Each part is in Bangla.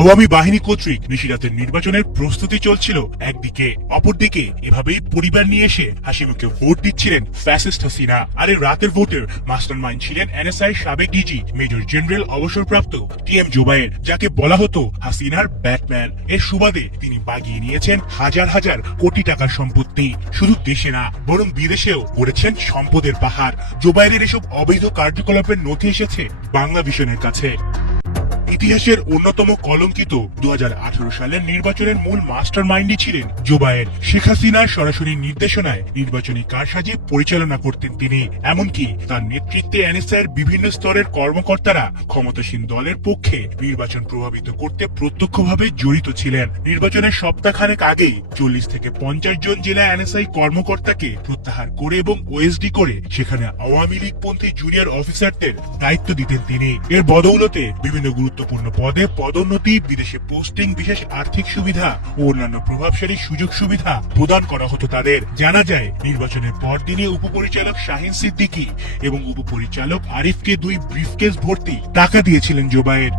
আওয়ামী বাহিনী কর্তৃক নিশিরাতের নির্বাচনের প্রস্তুতি চলছিল একদিকে। অপরদিকে এভাবেই পরিবার নিয়ে এসে হাসিমুখে ভোট দিচ্ছিলেন ফ্যাসিস্ট হাসিনা। আর রাতের ভোটের মাস্টার মাইন্ড ছিলেন এনএসআই সাবেক ডিজি মেজর জেনারেল অবসরপ্রাপ্ত টি এম জোবায়ের, যাকে বলা হতো হাসিনার ব্যাটম্যান। এর সুবাদে তিনি বাগিয়ে নিয়েছেন হাজার হাজার কোটি টাকার সম্পত্তি। শুধু দেশে না, বরং বিদেশেও করেছেন সম্পদের পাহাড়। জোবায়ের এসব অবৈধ কার্যকলাপের নথি এসেছে বাংলা ভিশনের কাছে। ইতিহাসের অন্যতম কলঙ্কিত দু হাজার আঠারো সালের নির্বাচনের মূল মাস্টার মাইন্ডই ছিলেন জোবায়ের শেখ হাসিনার সরাসরি নির্দেশনায় নির্বাচনী কারসাজি পরিচালনা করতেন তিনি। এমনকি তার নেতৃত্বে এনএসআইয়ের বিভিন্ন স্তরের কর্মকর্তারা ক্ষমতাসীন দলের পক্ষে নির্বাচন প্রভাবিত করতে প্রত্যক্ষভাবে জড়িত ছিলেন। নির্বাচনের সপ্তাহখানেক আগেই চল্লিশ থেকে পঞ্চাশ জন জেলা এনএসআই কর্মকর্তাকে প্রত্যাহার করে এবং ওএসডি করে সেখানে আওয়ামী লীগপন্থী জুনিয়র অফিসারদের দায়িত্ব দিতেন তিনি। এর বদৌলতে বিভিন্ন গুরুত্বপূর্ণ পদে পদোন্নতি, বিদেশে পোস্টিং বিশেষ আর্থিক সুবিধা ও অন্যান্য প্রভাবশালী সুযোগ সুবিধা প্রদান করা হতো তাদের। জানা যায়, নির্বাচনের পর তিনি উপপরিচালক শাহিন সিদ্দিকী এবং উপপরিচালক আরিফকে দুই ব্রিফকেস ভর্তি টাকা দিয়েছিলেন জোবায়ের।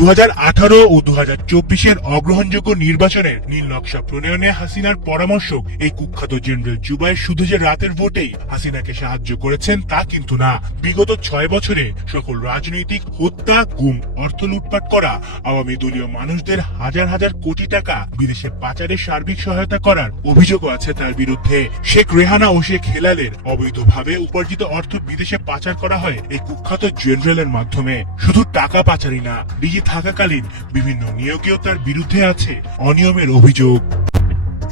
ও অগ্রহণযোগ্য নির্বাচনের নীল নকশা প্রণয়নে হাসিনার পরামর্শক এই কুখ্যাত জেনারেল জুবাই শুধু যে রাতের ভোটেই হাসিনাকে সাহায্য করেছেন তা কিন্তু না। বিগত ছয় বছরে সকল রাজনৈতিক হত্যা, গুম, অর্থ লুটপাট করা, আওয়ামী দলীয় মানুষদের হাজার হাজার কোটি টাকা বিদেশে পাচারে সার্বিক সহায়তা করার অভিযোগও আছে তার বিরুদ্ধে। শেখ রেহানা ও শেখ হেলালের অবৈধভাবে উপার্জিত অর্থ বিদেশে পাচার করা হয় এই কুখ্যাত জেনারেলের মাধ্যমে। শুধু টাকা পাচারই না ডিজি থাকাকালীন বিভিন্ন নিয়োগেও তার বিরুদ্ধে আছে। অনিয়মের অভিযোগ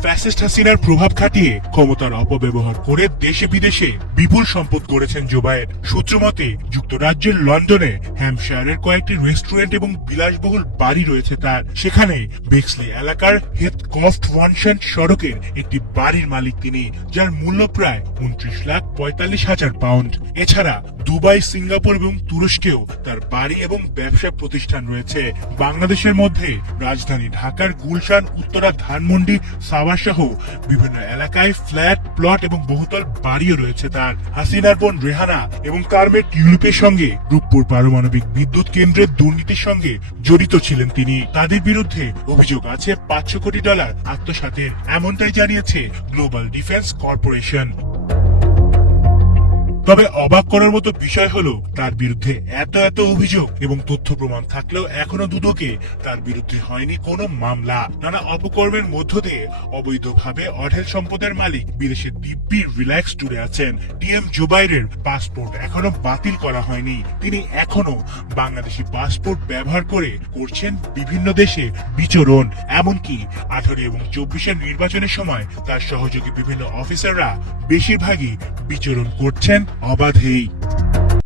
ফ্যাসিস্ট হাসিনার প্রভাব খাটিয়ে ক্ষমতার অপব্যবহার করে দেশে বিদেশে বিপুল সম্পদ করেছেন জোবায়ের সূত্রমতে যুক্তরাজ্যের লন্ডনে হ্যাম্পশায়ারের কয়েকটি রেস্টুরেন্ট এবং বিলাসবহুল বাড়ি রয়েছে তার। সেখানে বেক্সলি এলাকার হেথ কফট ওয়ানশান্ট সড়কের একটি বাড়ির মালিক তিনি, যার মূল্য প্রায় উনত্রিশ লাখ পঁয়তাল্লিশ হাজার পাউন্ড। এছাড়া দুবাই, সিঙ্গাপুর এবং তুরস্কেও তার বাড়ি এবং ব্যবসা প্রতিষ্ঠান রয়েছে। বাংলাদেশের মধ্যে রাজধানী ঢাকার গুলশান, উত্তরা ধানমন্ডি, সাভার সহ বিভিন্ন এলাকায় ফ্ল্যাট, প্লট এবং বহুতল বাড়িও রয়েছে তার। হাসিনার বোন রেহানা এবং কার্মেট টিউলিপের সঙ্গে রূপপুর পারমাণবিক বিদ্যুৎ কেন্দ্রের দুর্নীতির সঙ্গে জড়িত ছিলেন তিনি। তাদের বিরুদ্ধে অভিযোগ আছে পাঁচশো কোটি ডলার আত্মসাতের, এমনটাই জানিয়েছে গ্লোবাল ডিফেন্স কর্পোরেশন তবে অবাক করার মতো বিষয় হলো, তার বিরুদ্ধে এত এত অভিযোগ এবং তথ্য প্রমাণ থাকলেও এখনও দুদকে তার বিরুদ্ধে হয়নি কোনো মামলা। নানা অপকর্মের মধ্য দিয়ে অবৈধভাবে অঢেল সম্পদের মালিক বিদেশে দিব্যি রিল্যাক্স ট্যুরে আছেন ডিএম জুবাইরের পাসপোর্ট এখনও বাতিল করা হয়নি। তিনি এখনও বাংলাদেশি পাসপোর্ট ব্যবহার করে করছেন বিভিন্ন দেশে বিচরণ। এমনকি আঠারো এবং চব্বিশের নির্বাচনের সময় তার সহযোগী বিভিন্ন অফিসাররা বেশিরভাগই বিচরণ করছেন অবাধেই।